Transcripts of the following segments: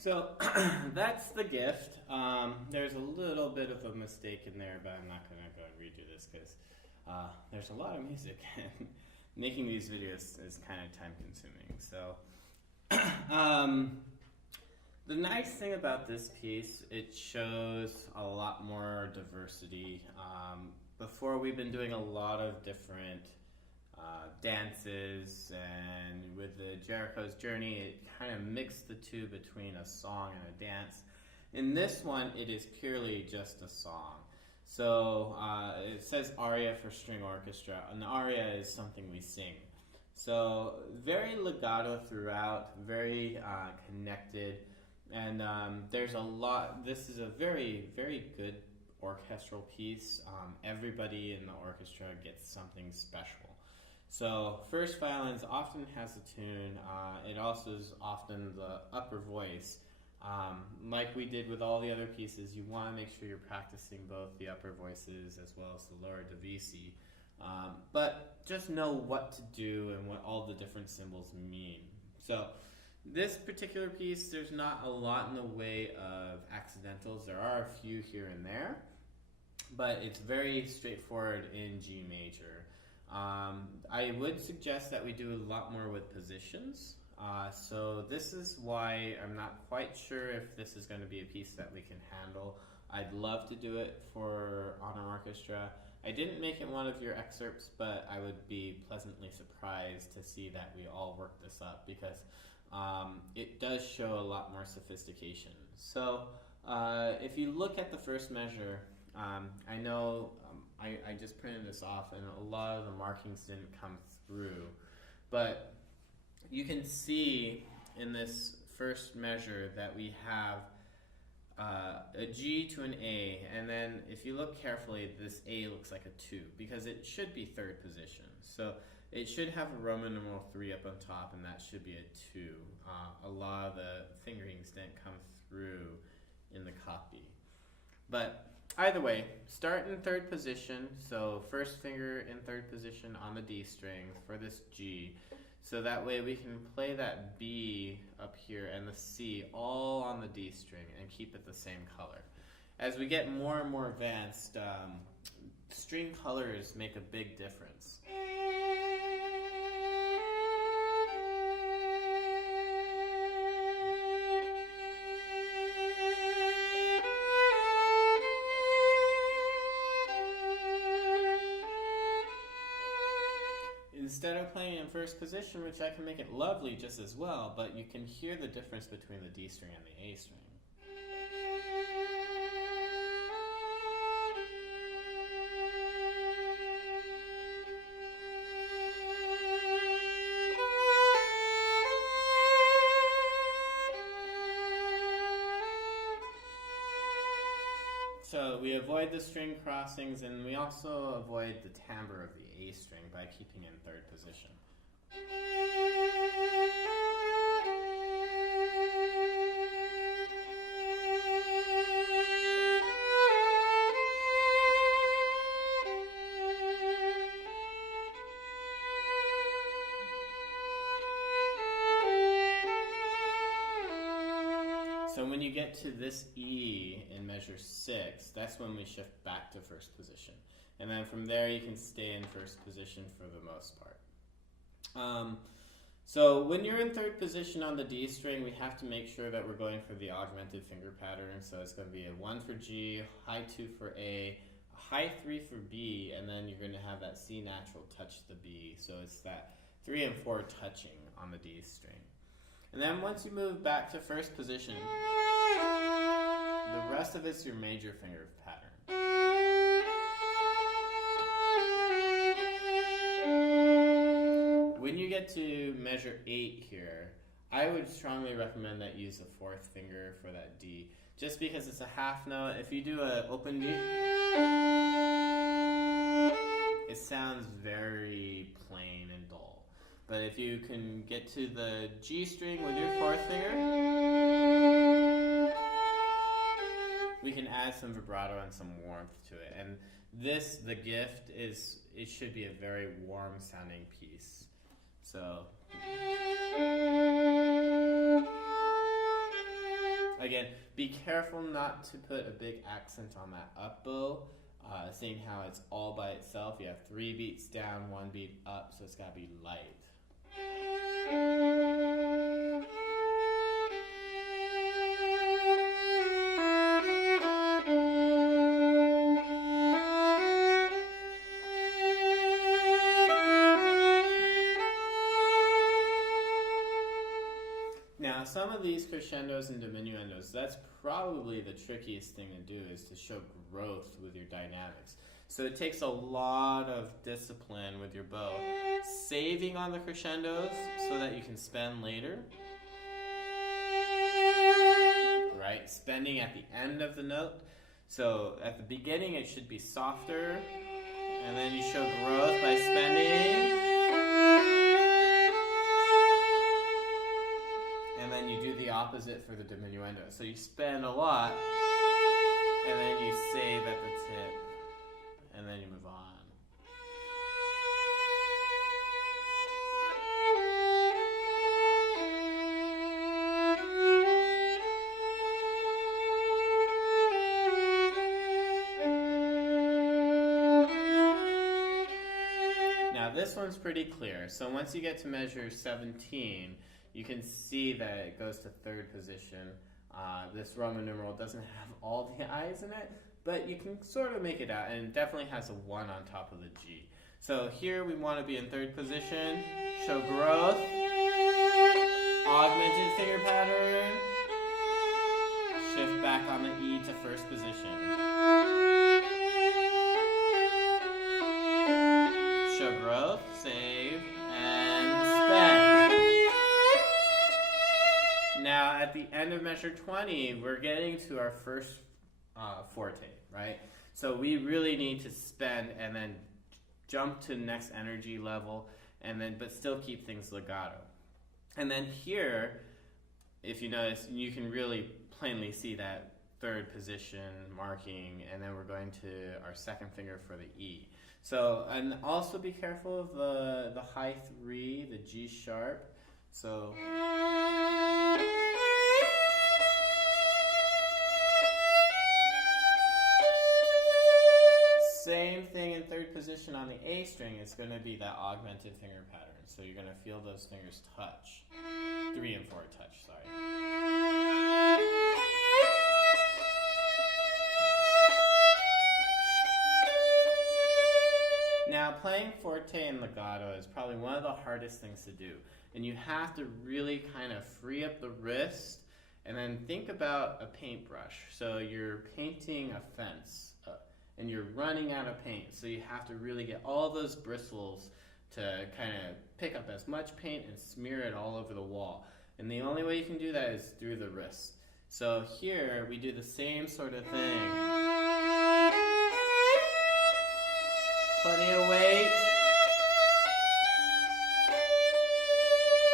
So that's the gift. There's a little bit of a mistake in there, but I'm not going to go and redo this because there's a lot of music and making these videos is kind of time consuming. So the nice thing about this piece, it shows a lot more diversity. Before we've been doing a lot of different dances, and with the Jericho's Journey, it kind of mixed the two between a song and a dance. In this one, it is purely just a song. So it says aria for string orchestra. An aria is something we sing. So very legato throughout, very connected, and there's a lot. This is a very, very good orchestral piece. Everybody in the orchestra gets something special. So first violins often has a tune. It also is often the upper voice. Like we did with all the other pieces, you want to make sure you're practicing both the upper voices as well as the lower divisi. But just know what to do and what all the different symbols mean. So this particular piece, there's not a lot in the way of accidentals. There are a few here and there, but it's very straightforward in G major. I would suggest that we do a lot more with positions. So this is why I'm not quite sure if this is going to be a piece that we can handle. I'd love to do it for honor orchestra. I didn't make it one of your excerpts, but I would be pleasantly surprised to see that we all work this up, because it does show a lot more sophistication. So if you look at the first measure, I know I just printed this off and a lot of the markings didn't come through, but you can see in this first measure that we have a G to an A, and then if you look carefully, this A looks like a 2 because it should be third position. So it should have a Roman numeral 3 up on top, and that should be a 2. A lot of the fingerings didn't come through in the copy. But either way, start in third position, so first finger in third position on the D string for this G. So that way we can play that B up here and the C all on the D string and keep it the same color. As we get more and more advanced, string colors make a big difference. Instead of playing in first position, which I can make it lovely just as well, but you can hear the difference between the D string and the A string. So we avoid the string crossings, and we also avoid the timbre of the A string by keeping in third position. So when you get to this E in measure 6, that's when we shift back to first position. And then from there you can stay in first position for the most part. So when you're in third position on the D string, we have to make sure that we're going for the augmented finger pattern. So it's going to be a 1 for G, high 2 for A, a high 3 for B, and then you're going to have that C natural touch the B. So it's that 3 and 4 touching on the D string. And then once you move back to first position, the rest of it's your major finger pattern. When you get to measure 8 here, I would strongly recommend that you use the 4th finger for that D, just because it's a half note. If you do an open G, it sounds very plain and dull. But if you can get to the G string with your 4th finger, we can add some vibrato and some warmth to it. And this, the gift, it should be a very warm sounding piece. So Be careful not to put a big accent on that up bow, seeing how it's all by itself. You have 3 beats down, 1 beat up, so it's got to be light. Now, some of these crescendos and diminuendos, that's probably the trickiest thing to do, is to show growth with your dynamics. So it takes a lot of discipline with your bow. Saving on the crescendos so that you can spend later. Right? Spending at the end of the note. So at the beginning it should be softer, and then you show growth by spending. And then you do the opposite for the diminuendo. So you spend a lot, and then you save at the tip, and then you move on. Now this one's pretty clear. So once you get to measure 17, you can see that it goes to 3rd position. This Roman numeral doesn't have all the I's in it, but you can sort of make it out, and it definitely has a 1 on top of the G. So here we want to be in 3rd position, show growth, augmented finger pattern, shift back on the E to 1st position. Show growth, save, and spend. Now, at the end of measure 20, we're getting to our first forte, right? So we really need to spend and then jump to the next energy level, and then but still keep things legato. And then here, if you notice, you can really plainly see that 3rd position marking, and then we're going to our 2nd finger for the E. So, and also be careful of the high 3, the G sharp. So same thing in 3rd position on the A string. It's going to be that augmented finger pattern. So you're going to feel those fingers touch. 3 and 4 touch, sorry. Now, playing forte and legato is probably one of the hardest things to do. And you have to really kind of free up the wrist and then think about a paintbrush. So you're painting a fence and you're running out of paint. So you have to really get all those bristles to kind of pick up as much paint and smear it all over the wall. And the only way you can do that is through the wrist. So here we do the same sort of thing. Plenty of weight.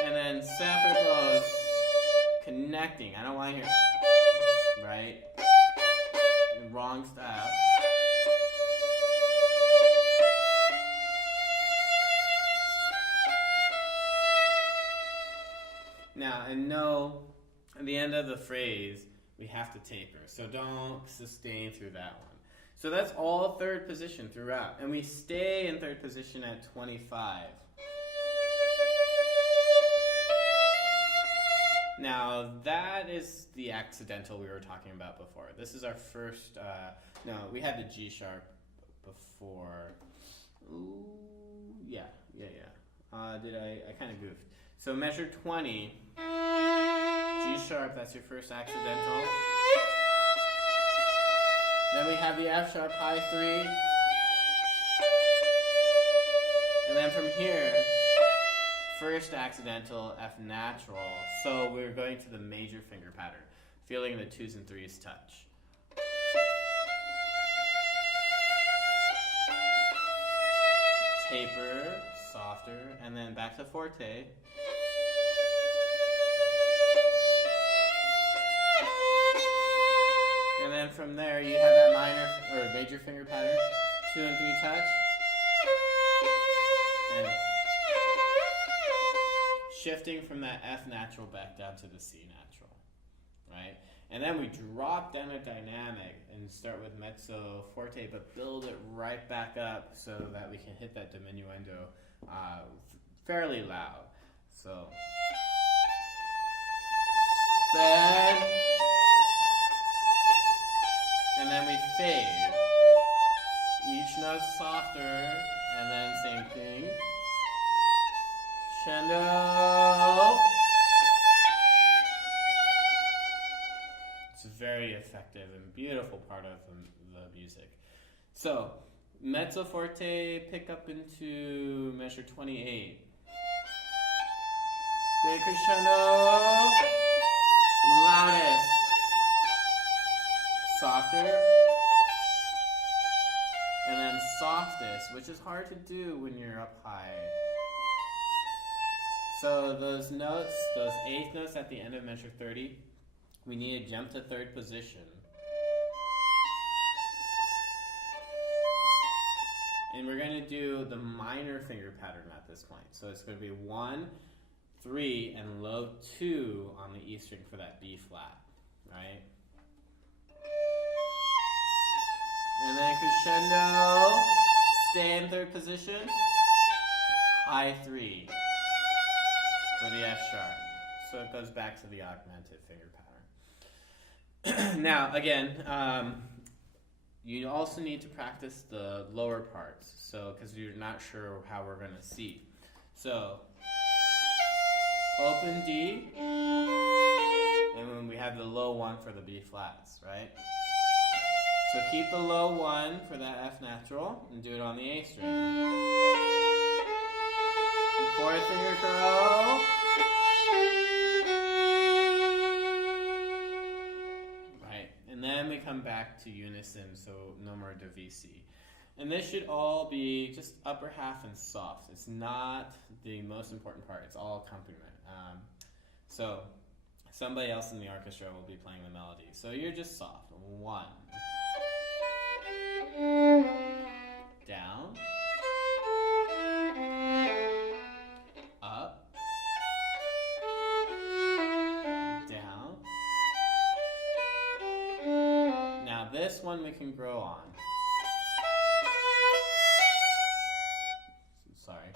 And then separate bows. Connecting. I don't want to hear, right? Wrong style. Now, and no, at the end of the phrase, we have to taper. So don't sustain through that one. So that's all 3rd position throughout. And we stay in 3rd position at 25. Now, that is the accidental we were talking about before. This is our first, no, we had the G sharp before. Ooh, yeah. I kind of goofed. So measure 20, G sharp, that's your first accidental. Then we have the F sharp, high 3. And then from here, first accidental, F natural. So we're going to the major finger pattern, feeling the 2s and 3s touch. Taper, softer, and then back to forte. And then from there, you have that minor or major finger pattern, 2 and 3 touch, and shifting from that F natural back down to the C natural. right? And then we drop down a dynamic and start with Mezzo Forte, but build it right back up so that we can hit that diminuendo fairly loud. So, then, and then we fade. Each note softer, and then same thing. Crescendo. It's a very effective and beautiful part of the music. So, Mezzo Forte, pick up into measure 28. Big crescendo, loudest, softer, and then softest, which is hard to do when you're up high. So those notes, those eighth notes at the end of measure 30, we need to jump to third position. And we're going to do the minor finger pattern at this point. So it's going to be 1, 3, and low 2 on the E string for that B flat, right? And then crescendo, stay in third position, high 3 for the F sharp. So it goes back to the augmented finger pattern. Now, again, you also need to practice the lower parts, so because you're not sure how we're going to see. So, open D, and then we have the low 1 for the B flats, right? So keep the low 1 for that F natural, and do it on the A string. Fourth finger curl. And then we come back to unison, so no more divisi. And this should all be just upper half and soft. It's not the most important part, it's all accompaniment. So somebody else in the orchestra will be playing the melody. So you're just soft. 1. Down. Up. This one we can grow on. Sorry.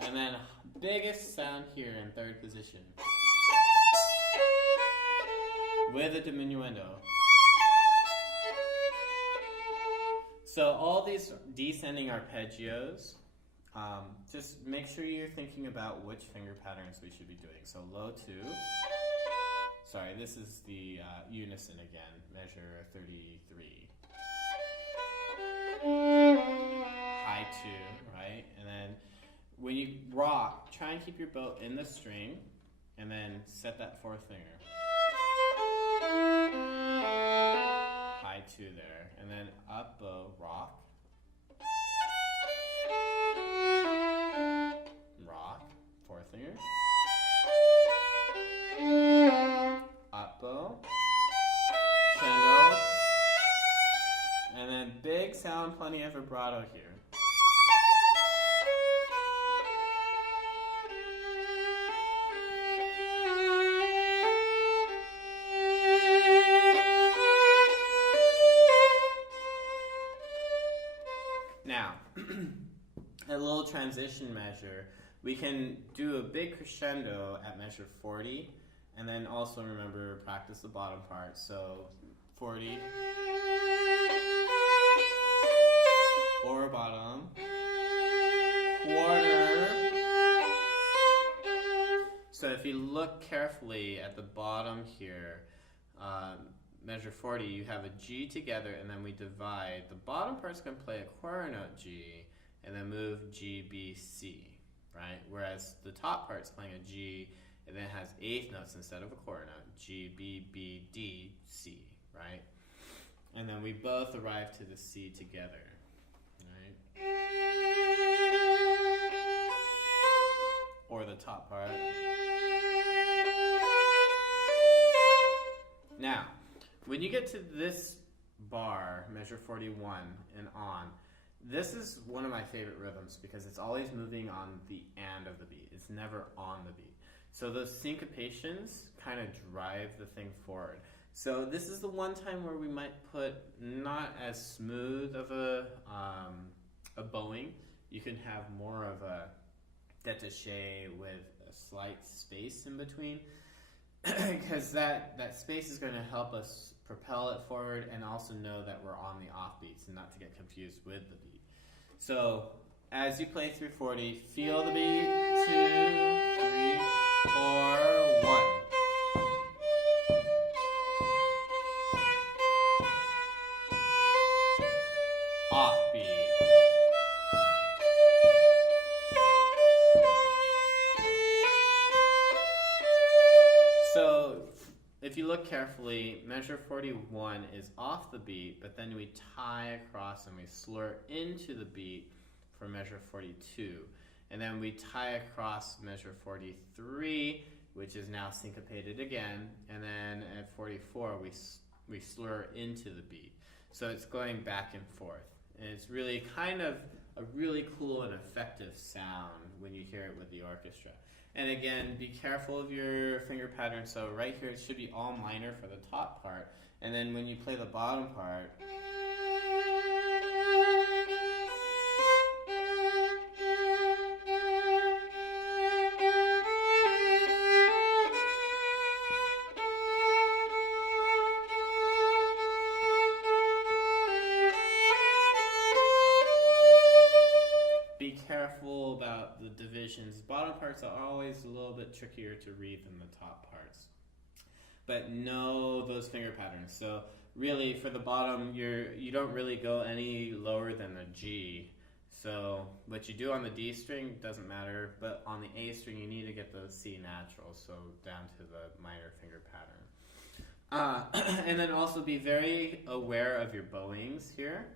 And then biggest sound here in third position. With a diminuendo. So all these descending arpeggios, just make sure you're thinking about which finger patterns we should be doing. So low 2. Sorry, this is the unison again, measure 33. High 2, right? And then when you rock, try and keep your bow in the string, and then set that fourth finger. High 2 there, and then up bow, rock. Rock, fourth finger. Up bow, crescendo, and then big sound, plenty of vibrato here. Now, a little transition measure. We can do a big crescendo at measure 40. And then also remember, practice the bottom part. So 40, or bottom, quarter. So if you look carefully at the bottom here, measure 40, you have a G together, and then we divide. The bottom part's going to play a quarter note G, and then move G, B, C, right? Whereas the top part's playing a G, and then it has eighth notes instead of a quarter note. G, B, B, D, C, right? And then we both arrive to the C together, right? Or the top part. Now, when you get to this bar, measure 41 and on, this is one of my favorite rhythms because it's always moving on the and of the beat. It's never on the beat. So those syncopations kind of drive the thing forward. So this is the one time where we might put not as smooth of a bowing. You can have more of a détaché with a slight space in between, because that space is going to help us propel it forward and also know that we're on the offbeats and not to get confused with the beat. So as you play through 40, feel the beat, 2, 3, 4, 1. Offbeat. So if you look carefully, measure 41 is off the beat, but then we tie across and we slur into the beat for measure 42. And then we tie across measure 43, which is now syncopated again, and then at 44 we slur into the beat. So it's going back and forth. And it's really kind of a really cool and effective sound when you hear it with the orchestra. And again, be careful of your finger pattern. So right here, it should be all minor for the top part. And then when you play the bottom part, be careful about the divisions. Bottom parts are always a little bit trickier to read than the top parts. But know those finger patterns. So really for the bottom, you don't really go any lower than a G. So what you do on the D string doesn't matter, but on the A string you need to get the C natural, so down to the minor finger pattern. And then also be very aware of your bowings here.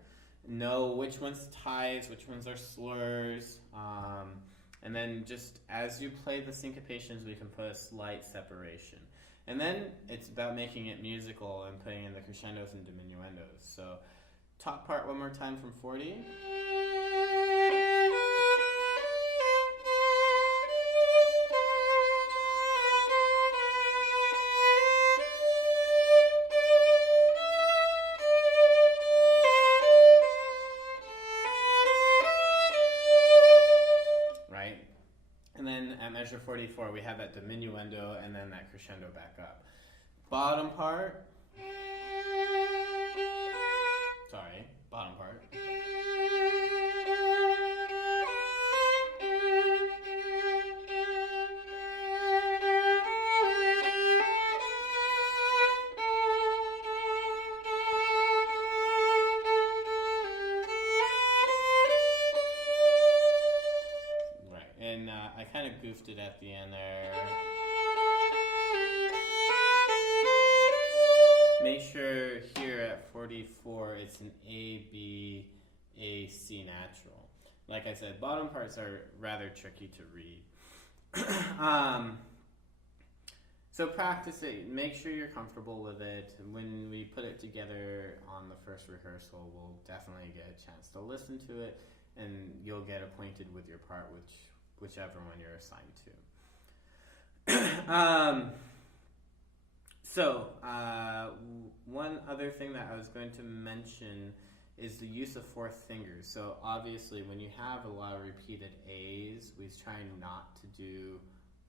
Know which one's ties, which ones are slurs, and then just as you play the syncopations, we can put a slight separation. And then it's about making it musical and putting in the crescendos and diminuendos. So top part one more time from 40. At measure 44, we have that diminuendo and then that crescendo back up. Bottom part. Sorry, bottom part. I kind of goofed it at the end there. Make sure here at 44 it's an A, B, A, C natural. Like I said, bottom parts are rather tricky to read. So practice it. Make sure you're comfortable with it. When we put it together on the first rehearsal, we'll definitely get a chance to listen to it, and you'll get acquainted with your part, whichever one you're assigned to. One other thing that I was going to mention is the use of fourth fingers. So obviously when you have a lot of repeated A's, we try not to do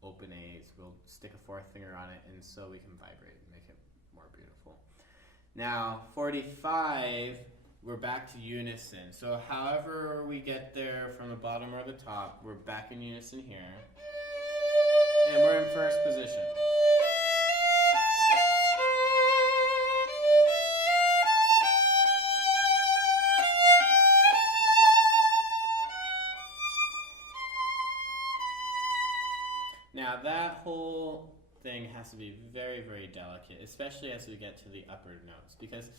open A's. We'll stick a fourth finger on it, and so we can vibrate and make it more beautiful. Now 45, we're back to unison. So however we get there from the bottom or the top, we're back in unison here. And we're in first position. Now that whole thing has to be very, very delicate, especially as we get to the upper notes, because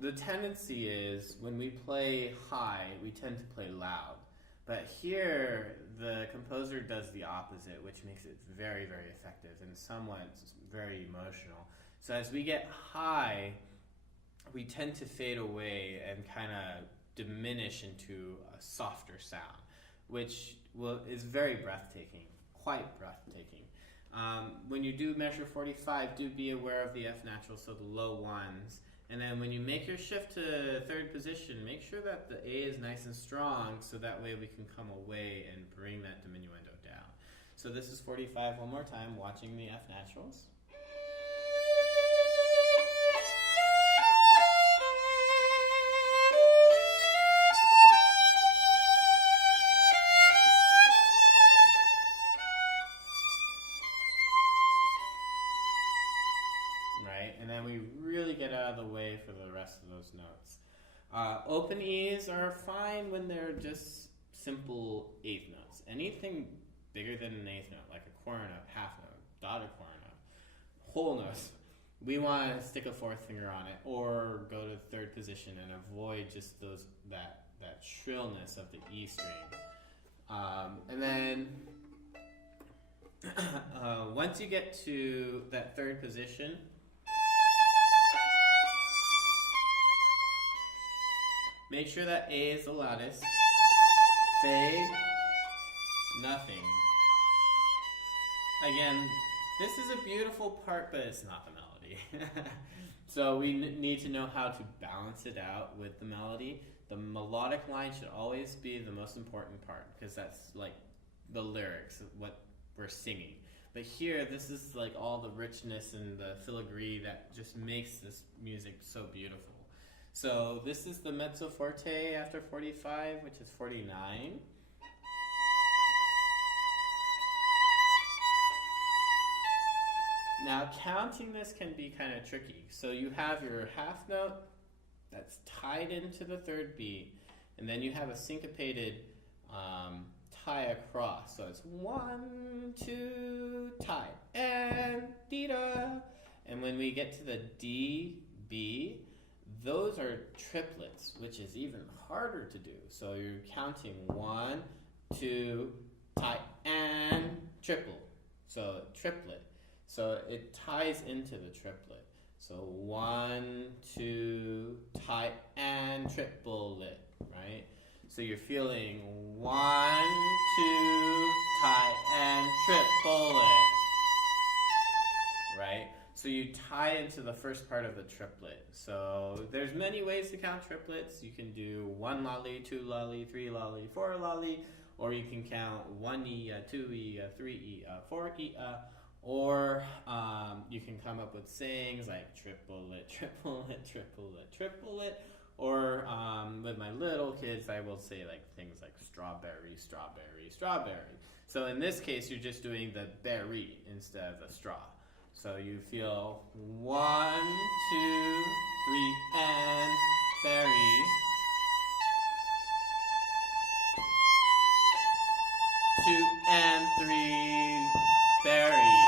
the tendency is when we play high, we tend to play loud. But here, the composer does the opposite, which makes it very, very effective and somewhat very emotional. So as we get high, we tend to fade away and kind of diminish into a softer sound, which is very breathtaking, quite breathtaking. When you do measure 45, do be aware of the F natural, so the low ones. And then when you make your shift to third position, make sure that the A is nice and strong, so that way we can come away and bring that diminuendo down. So this is 45 one more time, watching the F naturals. And then we really get out of the way for the rest of those notes. Open E's are fine when they're just simple eighth notes. Anything bigger than an eighth note, like a quarter note, half note, dotted quarter note, whole notes, we want to stick a fourth finger on it or go to third position and avoid just that shrillness of the E string. And then once you get to that third position, make sure that A is the loudest. Fade, nothing. Again, this is a beautiful part, but it's not the melody. So we need to know how to balance it out with the melody. The melodic line should always be the most important part, because that's like the lyrics, what we're singing. But here, this is like all the richness and the filigree that just makes this music so beautiful. So this is the Mezzo Forte after 45, which is 49. Now counting this can be kind of tricky. So you have your half note that's tied into the third beat, and then you have a syncopated tie across. So it's 1, 2, tie, and dee-da. And when we get to the D, B, those are triplets, which is even harder to do. So you're counting 1, 2, tie, and triple. So triplet. So it ties into the triplet. So 1, 2, tie, and triplet, right? So you're feeling 1, 2, tie, and triplet, right? So you tie into the first part of the triplet. So there's many ways to count triplets. You can do 1 lolly, 2 lolly, 3 lolly, 4 lolly, or you can count 1 E, 2 E, 3 E, 4 E, or you can come up with sayings like triplet, triplet, triplet, triplet, or with my little kids, I will say like things like strawberry, strawberry, strawberry. So in this case, you're just doing the berry instead of the straw. So you feel 1, 2, 3, and berry. 2 and 3, berry.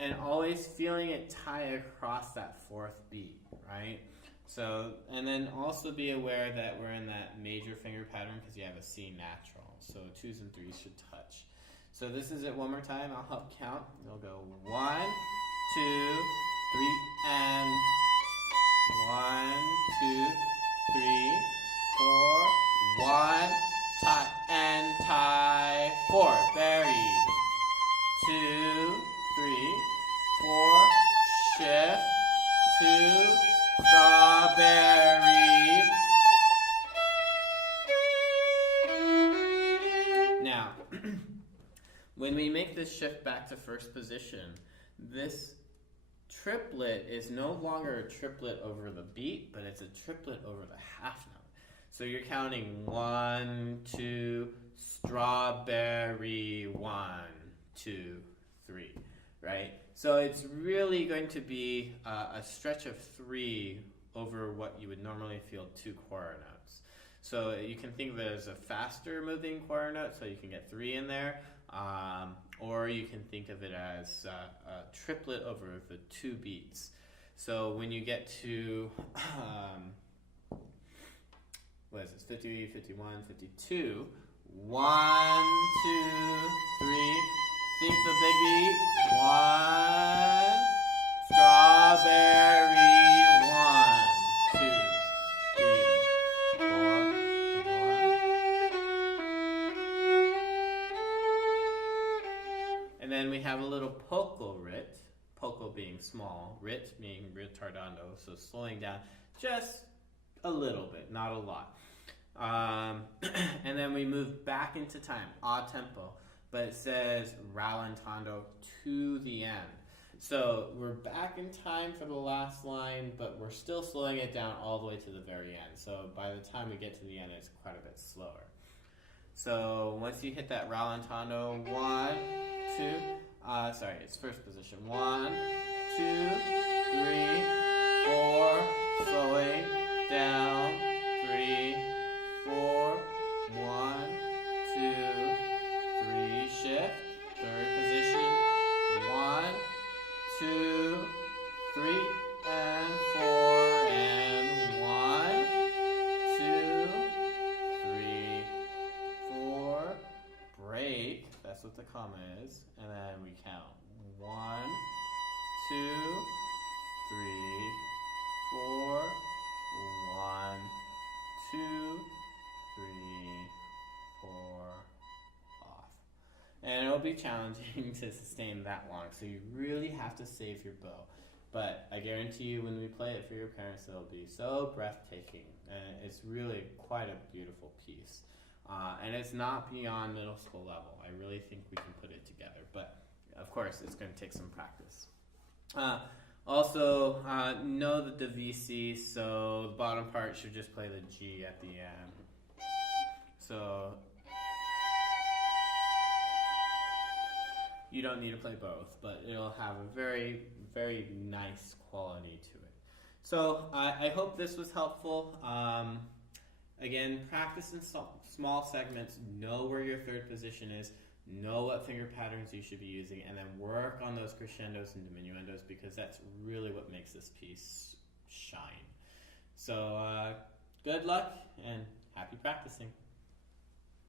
And always feeling it tie across that fourth beat, right? So, and then also be aware that we're in that major finger pattern because you have a C natural. So 2s and 3s should touch. So this is it one more time. I'll help count. It'll go 1, 2, 3, and 1, 2, 3, 4, 1, tie, and tie, 4, berry, 2, 3, 4, shift, 2, strawberry. Now, when we make this shift back to first position, this triplet is no longer a triplet over the beat, but it's a triplet over the half note. So you're counting 1, 2, strawberry, 1, 2, 3, right? So it's really going to be a stretch of 3 over what you would normally feel 2 quarter notes. So you can think of it as a faster moving quarter note, so you can get 3 in there, or you can think of it as a triplet over the 2 beats. So when you get to, what is this, 50, 51, 52, 1, 2, 3, think the big beat, 1, strawberry, 1, 2, 3, 4, 1. And being small, rit being ritardando, so slowing down just a little bit, not a lot. And then we move back into time, a tempo, but it says rallentando to the end. So we're back in time for the last line, but we're still slowing it down all the way to the very end. So by the time we get to the end, it's quite a bit slower. So once you hit that rallentando, 1, 2, sorry, it's first position. 1, 2, 3, 4, slowing down, 3, 4, 1, 2, 3, shift, third position, 1, 2, 3, and 4, and 1, 2, 3, 4, break, that's what the comma is, and then we count 1, 2, 3, 4, 1, 2, 3, 4, off. And it'll be challenging to sustain that long, so you really have to save your bow. But I guarantee you when we play it for your parents, it'll be so breathtaking. And it's really quite a beautiful piece. And it's not beyond middle school level. I really think we can put it together. But of course, it's going to take some practice. Also, know the VC, so the bottom part should just play the G at the end. So you don't need to play both, but it'll have a very, very nice quality to it. So I hope this was helpful. Again, practice in small segments, know where your third position is, know what finger patterns you should be using, and then work on those crescendos and diminuendos, because that's really what makes this piece shine. So good luck and happy practicing.